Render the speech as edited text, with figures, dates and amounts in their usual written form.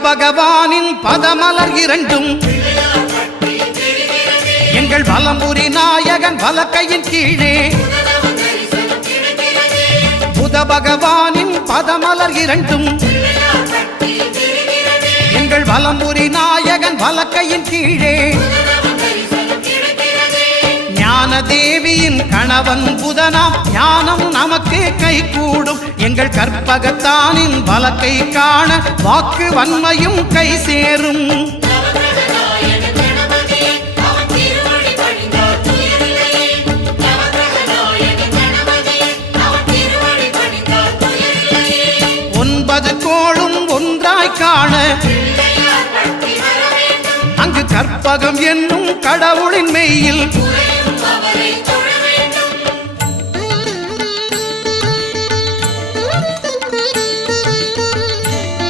பகவானின் பதமலர் இரண்டும் எங்கள் வலம்புரி நாயகன் வலக்கையின் கீழே புத பகவானின் பதமலர் இரண்டும் எங்கள் வலம்புரி நாயகன் வலக்கையின் கீழே ஞான தேவியின் கணவன் புதனாம் ஞானம் நமக்கு கை கூடும் எங்கள் கற்பகத்தானின் வலக்கை காண வாக்கு வன்மையும் கை சேரும் ஒன்பது கோளும் ஒன்றாய் காண அங்கு கற்பகம் என்னும் கடவுளின் மெய்யில்